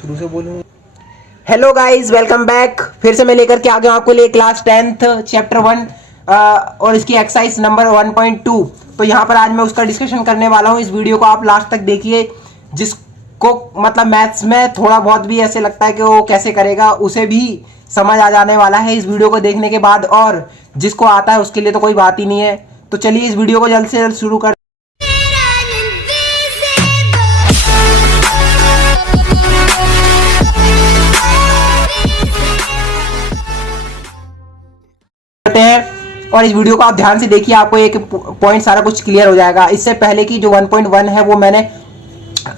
शुरू से बोलूँ। Hello guys, welcome back. फिर से मैं लेकर के आ गया आपको लिए क्लास 10th चैप्टर 1 और इसकी एक्सरसाइज नंबर 1.2। तो यहाँ पर आज मैं उसका डिस्कशन करने वाला हूँ। इस वीडियो को आप लास्ट तक देखिए। जिसको मतलब मैथ्स में थोड़ा बहुत भी ऐसे लगता है कि वो कैसे करेगा, उसे भी समझ आ जाने वाला है इस वीडियो को देखने के बाद, और जिसको आता है उसके लिए तो कोई बात ही नहीं है। तो चलिए इस वीडियो को जल्द से जल्द शुरू कर। और इस वीडियो को आप ध्यान से देखिए, आपको एक पॉइंट सारा कुछ क्लियर हो जाएगा। इससे पहले की जो 1.1 है वो मैंने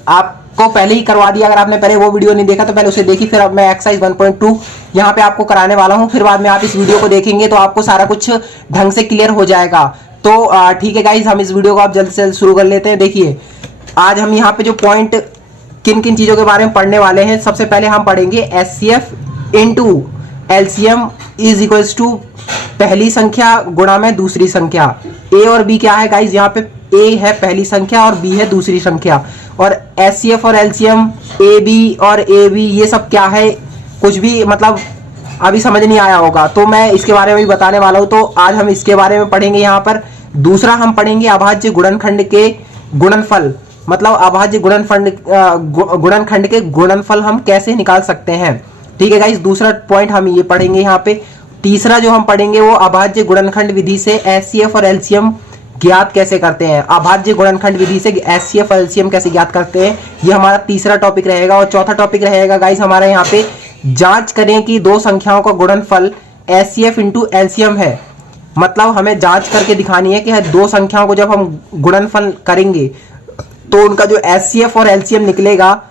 आपको पहले ही करवा दिया। अगर आपने पहले वो वीडियो नहीं देखा तो पहले उसे देखिए। फिर अब मैं एक्सरसाइज 1.2 यहाँ पे आपको कराने वाला हूँ। फिर बाद में आप इस वीडियो को देखेंगे तो आपको सारा कुछ ढंग से क्लियर हो जाएगा। तो ठीक है गाइज, हम इस वीडियो को आप जल्द से जल्द शुरू कर लेते हैं। देखिए आज हम यहाँ पे जो पॉइंट किन किन चीजों के बारे में पढ़ने वाले हैं। सबसे पहले हम पढ़ेंगे HCF into LCM is equals to पहली संख्या गुणा में दूसरी संख्या। A और B क्या है गाइज, यहाँ पे A है पहली संख्या और B है दूसरी संख्या। और HCF और LCM AB और AB ये सब क्या है, कुछ भी मतलब अभी समझ नहीं आया होगा, तो मैं इसके बारे में भी बताने वाला हूँ। तो आज हम इसके बारे में पढ़ेंगे। यहाँ पर दूसरा हम पढ़ेंगे अभाज्य गुणनखंड के गुणनफल, मतलब अभाज्य गुणनखंड के गुणनफल हम कैसे निकाल सकते हैं। ठीक है गाइस, दूसरा पॉइंट हम ये पढ़ेंगे यहाँ पे। तीसरा जो हम पढ़ेंगे वो अभाज्य गुणनखंड विधि से HCF और LCM ज्ञात कैसे करते हैं। अभाज्य गुणनखंड विधि से HCF और LCM कैसे ज्ञात करते हैं, ये हमारा तीसरा टॉपिक रहेगा। और चौथा टॉपिक रहेगा गाइस हमारा यहाँ पे, जांच करें कि दो संख्याओं का गुणनफल HCF इंटू LCM है। मतलब हमें जांच करके दिखानी है कि दो संख्याओं को जब हम गुणनफल करेंगे तो उनका जो HCF और LCM निकलेगा,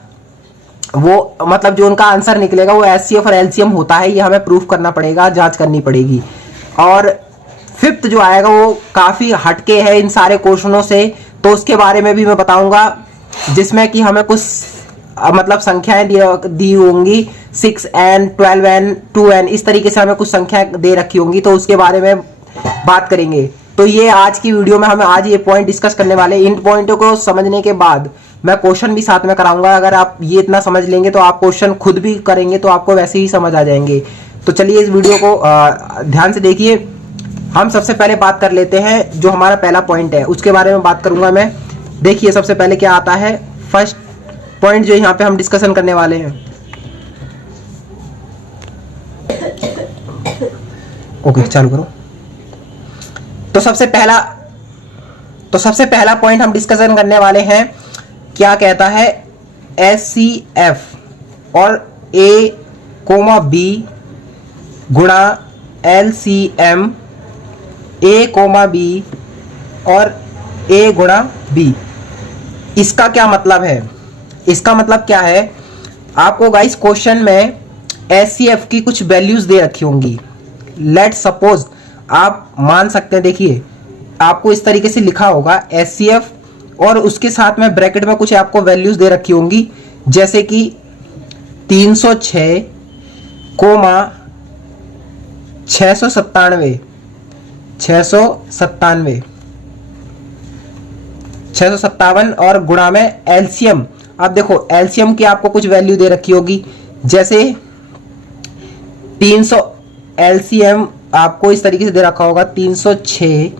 वो मतलब जो उनका आंसर निकलेगा वो HCF और LCM होता है। ये हमें प्रूफ करना पड़ेगा, जांच करनी पड़ेगी। और फिफ्थ जो आएगा वो काफी हटके है इन सारे क्वेश्चनों से, तो उसके बारे में भी मैं बताऊंगा, जिसमें कि हमें कुछ मतलब संख्याएं दी होंगी 6n 12n 2n, इस तरीके से हमें कुछ संख्याएं दे रखी होंगी, तो उसके बारे में बात करेंगे। तो ये आज की वीडियो में हम आज ये पॉइंट डिस्कस करने वाले। इन पॉइंटों को समझने के बाद मैं क्वेश्चन भी साथ में कराऊंगा। अगर आप ये इतना समझ लेंगे तो आप क्वेश्चन खुद भी करेंगे तो आपको वैसे ही समझ आ जाएंगे। तो चलिए इस वीडियो को ध्यान से देखिए। हम सबसे पहले बात कर लेते हैं जो हमारा पहला पॉइंट है, उसके बारे में बात करूंगा मैं। देखिए सबसे पहले क्या आता है, फर्स्ट पॉइंट जो यहाँ पे हम डिस्कशन करने वाले हैं। ओके चालू करो। तो सबसे पहला पॉइंट हम डिस्कशन करने वाले हैं, क्या कहता है, HCF और A, B गुणा LCM A, B और A गुणा B। इसका क्या मतलब है? इसका मतलब क्या है, आपको गाइस क्वेश्चन में HCF की कुछ वैल्यूज दे रखी होंगी। लेट सपोज आप मान सकते हैं, देखिए आपको इस तरीके से लिखा होगा HCF और उसके साथ में ब्रैकेट में कुछ आपको वैल्यूज दे रखी होंगी, जैसे कि 306, 657 और गुणा में LCM। अब देखो LCM की आपको कुछ वैल्यू दे रखी होगी, जैसे 300 LCM आपको इस तरीके से दे रखा होगा 306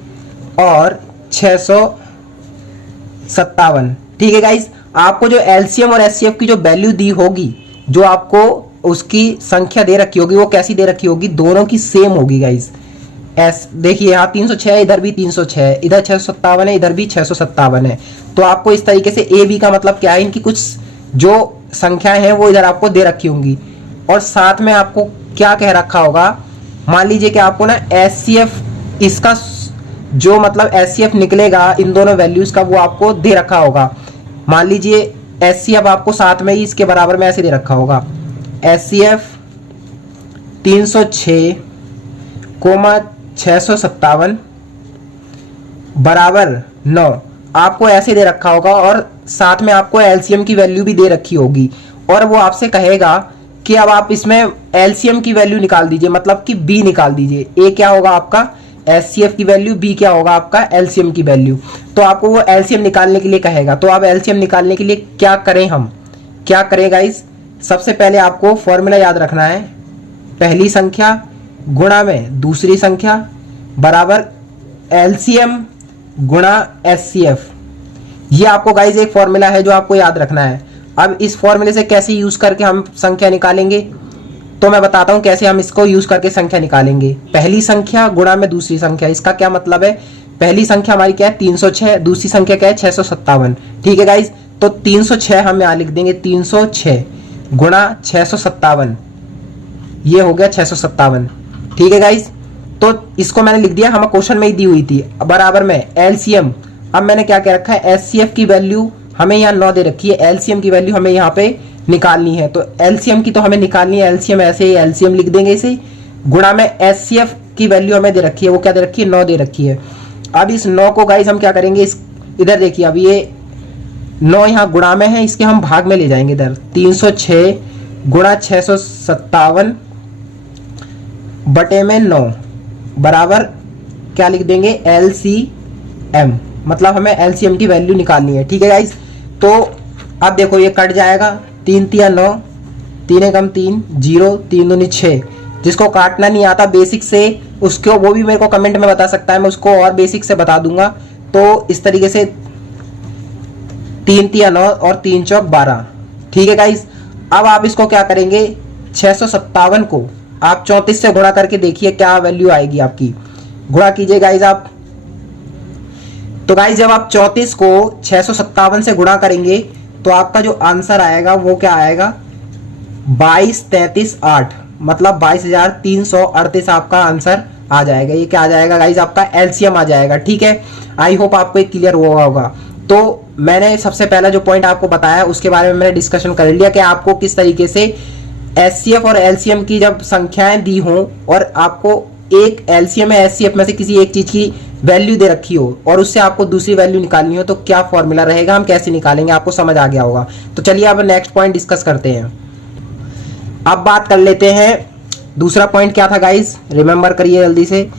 और 657। ठीक है गाइस, आपको जो LCM और HCF की जो वैल्यू दी होगी, जो आपको उसकी संख्या दे रखी होगी, वो कैसी दे रखी होगी, दोनों की सेम होगी गाइस। देखिए यहाँ 306 इधर भी 306, इधर 657 है, इधर भी 657 है। तो आपको इस तरीके से AB का मतलब क्या है, इनकी कुछ जो संख्याएं हैं वो इधर आपको दे रखी होंगी। और साथ में आपको क्या कह रखा होगा, मान लीजिए कि आपको ना HCF, इसका जो मतलब HCF निकलेगा इन दोनों वैल्यूज का, वो आपको दे रखा होगा। मान लीजिए HCF आपको साथ में ही इसके बराबर में ऐसे दे रखा होगा, HCF 306, 657 बराबर 9, आपको ऐसे दे रखा होगा। और साथ में आपको LCM की वैल्यू भी दे रखी होगी, और वो आपसे कहेगा कि अब आप इसमें LCM की वैल्यू निकाल दीजिए, मतलब कि B निकाल दीजिए। A क्या होगा आपका HCF की वैल्यू, B क्या होगा आपका LCM की वैल्यू। तो आपको वो LCM निकालने के लिए कहेगा। तो आप LCM निकालने के लिए क्या करें, हम क्या करें गाइस, सबसे पहले आपको फॉर्मूला याद रखना है, पहली संख्या गुणा में दूसरी संख्या बराबर एलसीएम गुणा एचसीएफ। ये आपको गाइज एक फॉर्मूला है जो आपको याद रखना है। अब इस फॉर्मूले से कैसे यूज करके हम संख्या निकालेंगे, तो मैं बताता हूं कैसे हम इसको यूज करके संख्या निकालेंगे। पहली संख्या गुणा में दूसरी संख्या, इसका क्या मतलब है, पहली संख्या हमारी क्या है 306, दूसरी संख्या क्या है 657। ठीक है गाइज, तो 306 हम यहां लिख देंगे, 306 गुणा 657, ये हो गया 657। ठीक है गाइज, तो इसको मैंने लिख दिया, हमें क्वेश्चन में ही दी हुई थी, बराबर में एलसीएम। अब मैंने क्या क्या रखा है, एचसीएफ की वैल्यू हमें यहाँ 9 दे रखी है, एलसीएम की वैल्यू हमें यहाँ पे निकालनी है, तो एलसीएम की तो हमें निकालनी है, एलसीएम ऐसे ही एलसीएम लिख देंगे इसे, गुणा में एचसीएफ की वैल्यू हमें दे रखी है, वो क्या दे रखी है 9 दे रखी है। अब इस 9 को गाइज हम क्या करेंगे, इस इधर देखिए, अब ये 9 यहाँ गुणा में है, इसके हम भाग में ले जाएंगे इधर, 306 गुणा 657 बटे में 9 बराबर क्या लिख देंगे एलसीएम, मतलब हमें एलसीएम की वैल्यू निकालनी है। ठीक है गाइस, तो अब देखो ये कट जाएगा, 3 तिया 9, 3 एकम 3, 0, 3 दूनी 6। जिसको काटना नहीं आता बेसिक से उसको, वो भी मेरे को कमेंट में बता सकता है, मैं उसको और बेसिक से बता दूंगा। तो इस तरीके से 3 तिया 9 और 3 चौक 12। ठीक है गाइस, अब आप इसको क्या करेंगे, 657 को आप 34 से गुणा करके देखिए क्या वैल्यू आएगी आपकी, गुणा कीजिए गाइज आप। तो गाइज जब आप 34 को 657 से गुणा करेंगे तो आपका जो आंसर आएगा वो क्या आएगा, 22,33,8, मतलब 22,338 आपका आंसर आ जाएगा। ये क्या आ जाएगा गाइज, आपका एलसीएम आ जाएगा। ठीक है, आई होप आपको एक क्लियर हुआ होगा। तो मैंने सबसे पहला जो पॉइंट आपको बताया उसके बारे में मैंने डिस्कशन कर लिया कि आपको किस तरीके से एचसीएफ और एलसीएम की जब संख्याएं दी हों और आपको एक एलसीएम या एचसीएफ में से किसी एक चीज की वैल्यू दे रखी हो और उससे आपको दूसरी वैल्यू निकालनी हो, तो क्या फॉर्मूला रहेगा, हम कैसे निकालेंगे, आपको समझ आ गया होगा। तो चलिए अब नेक्स्ट पॉइंट डिस्कस करते हैं। अब बात कर लेते हैं दूसरा पॉइंट क्या था गाइस, रिमेंबर करिए जल्दी से।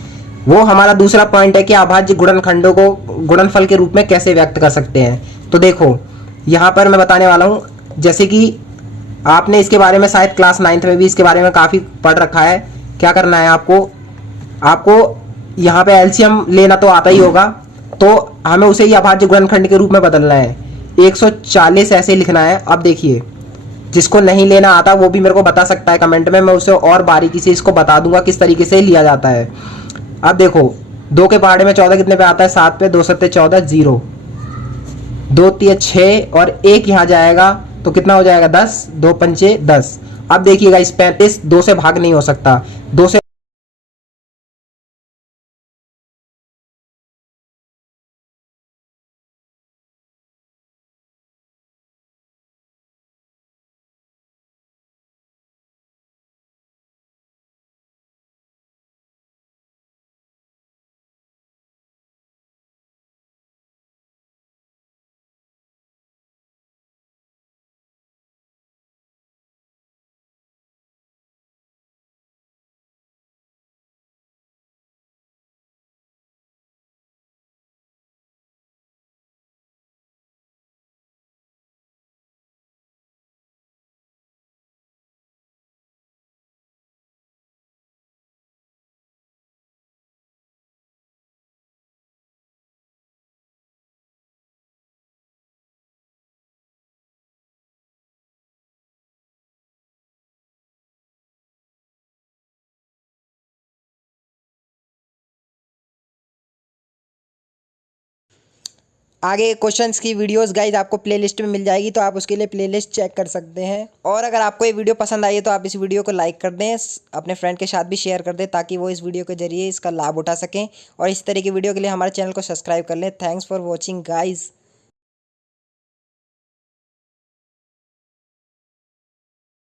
वो हमारा दूसरा पॉइंट है कि अभाज्य गुणनखंडों को गुणनफल के रूप में कैसे व्यक्त कर सकते हैं। तो देखो यहाँ पर मैं बताने वाला हूँ, जैसे कि आपने इसके बारे में शायद क्लास 9th में भी इसके बारे में काफ़ी पढ़ रखा है। क्या करना है आपको यहाँ पे एलसीएम लेना तो आता ही होगा, तो हमें उसे ही अभाज्य गुणनखंड के रूप में बदलना है। 140 ऐसे लिखना है। अब देखिए, जिसको नहीं लेना आता वो भी मेरे को बता सकता है कमेंट में, मैं उसे और बारीकी से इसको बता दूंगा किस तरीके से लिया जाता है। अब देखो 2 के पहाड़े में 14 कितने पे आता है, 7 पे, 2 सत्ते 14, 0, 2 तिया 6 और 1 यहाँ जाएगा तो कितना हो जाएगा 10, 2 पंचे 10। अब देखिएगा इस 35 2 से भाग नहीं हो सकता, 2 से आगे क्वेश्चंस की वीडियोस गाइज आपको प्लेलिस्ट में मिल जाएगी, तो आप उसके लिए प्लेलिस्ट चेक कर सकते हैं। और अगर आपको ये वीडियो पसंद आई है तो आप इस वीडियो को लाइक कर दें, अपने फ्रेंड के साथ भी शेयर कर दें ताकि वो इस वीडियो के जरिए इसका लाभ उठा सकें। और इस तरह की वीडियो के लिए हमारे चैनल को सब्सक्राइब कर लें। Thanks for watching guys.